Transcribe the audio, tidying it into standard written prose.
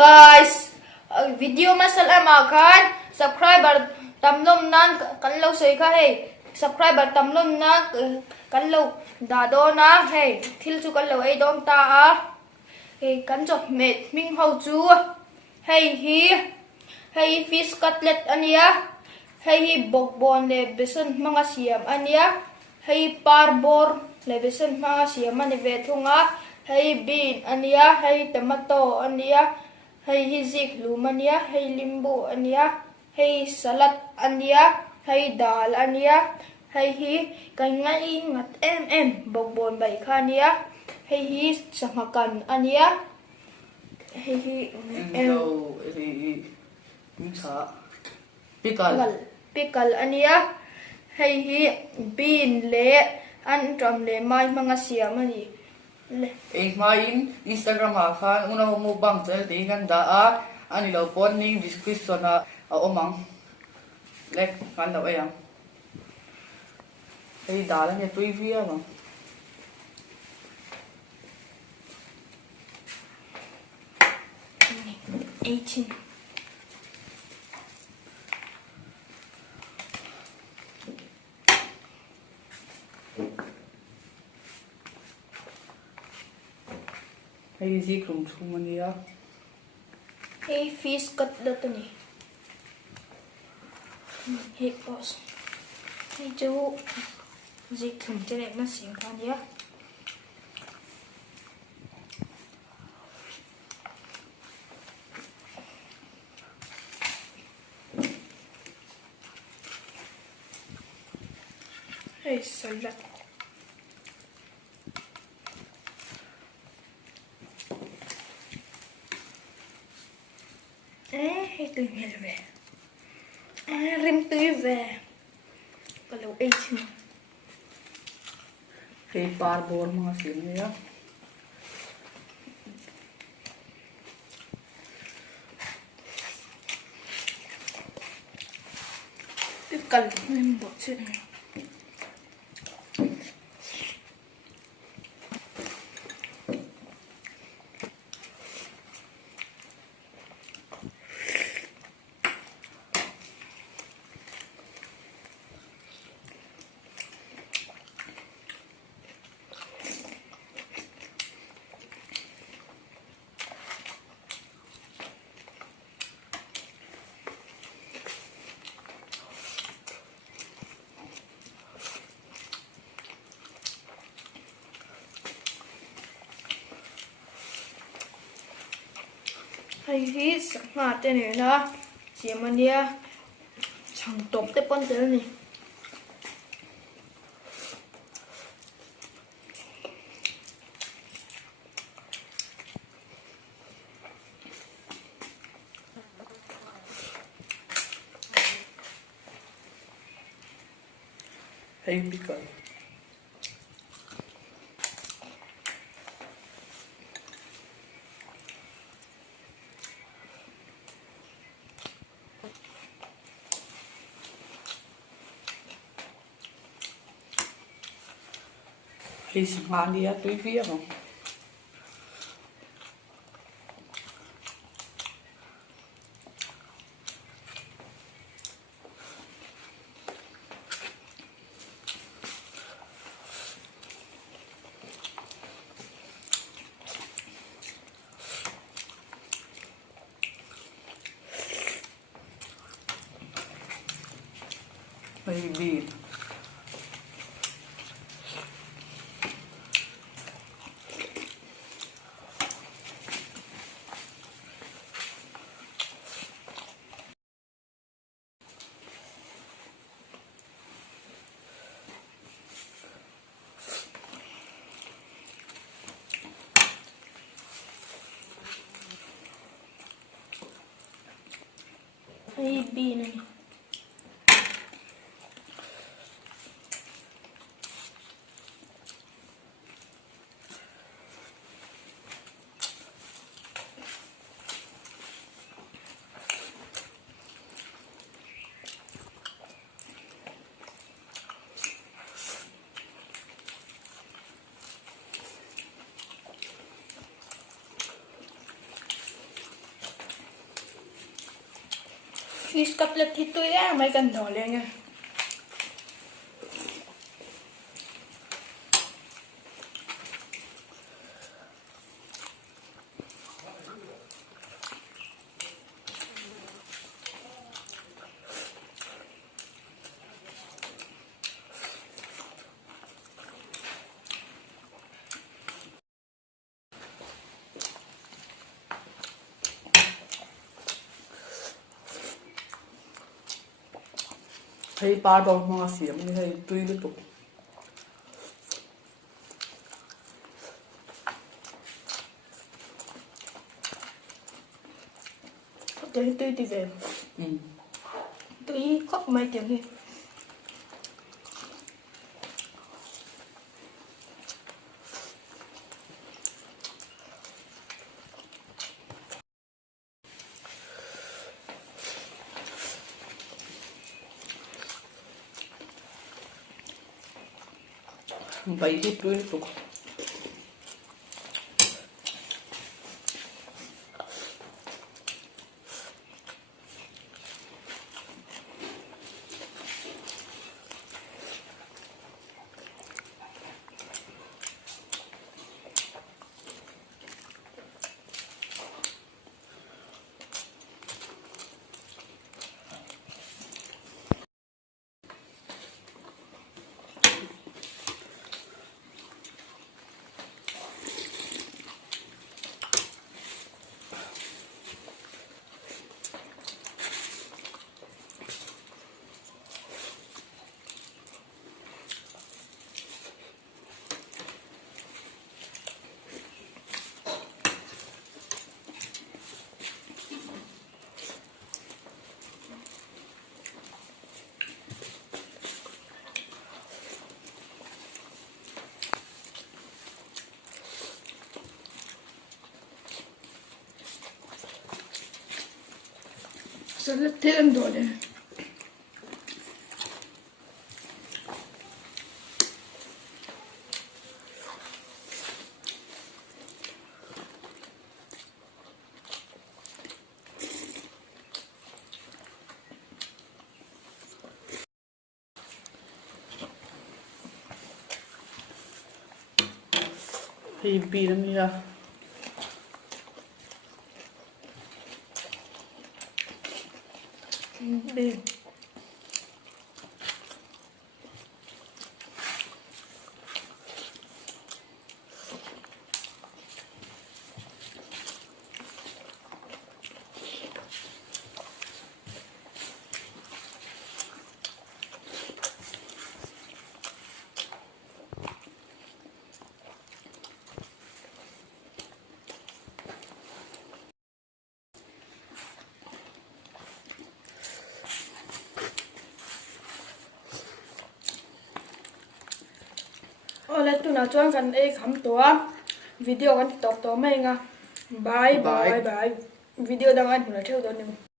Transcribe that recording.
Guys, video masal amakan subscriber tamlom nan kanlo sei kha hey subscriber tamlom na kanlo dado na hey thil chu kanlo ei dom ta a hey kan jot met ming ho chu hey fish cutlet ania hey bokbon le beson mga siam ania hey parbor le beson mga siam ani ve thunga hey bean ania hey tomato ania hey zik lumania hey limbu ania hey salad ania hey dal ania hey kangai ngat bokbon bai khania hey samakan ania hey pickle ania hey bean le an tram le mai mga siam ani main Instagram akan una mukbang channel tingan daa ani lo pon ning description na omang lek kan lo ayang ay dalan ya preview bang hey zik rum mania hey fish cutlet ni hey boss hey jo zik rum chene ma sim khania hey salad tươi mèo về rim tươi về và lâu ấy chứ hey parbor mga sim ya cái cần lên bột chuyện này hay hạt tên này nó chỉ mà nia chẳng tốt tới con thế này hey pickle hey mania preview bang hey bean hay bean ani fish cutlet thì tôi á mấy cần đỏ lên nha Hay parbor mga siyam ni hay tuy luto. tôi thì về tôi khóc mấy tiếng đi Bay hit tuy luto. så lite till ändå det Hay bean niya. bean Olet tu na chuan kan ei kham to video kan tok to mai nga bye bye bye video dang an huna theu do ni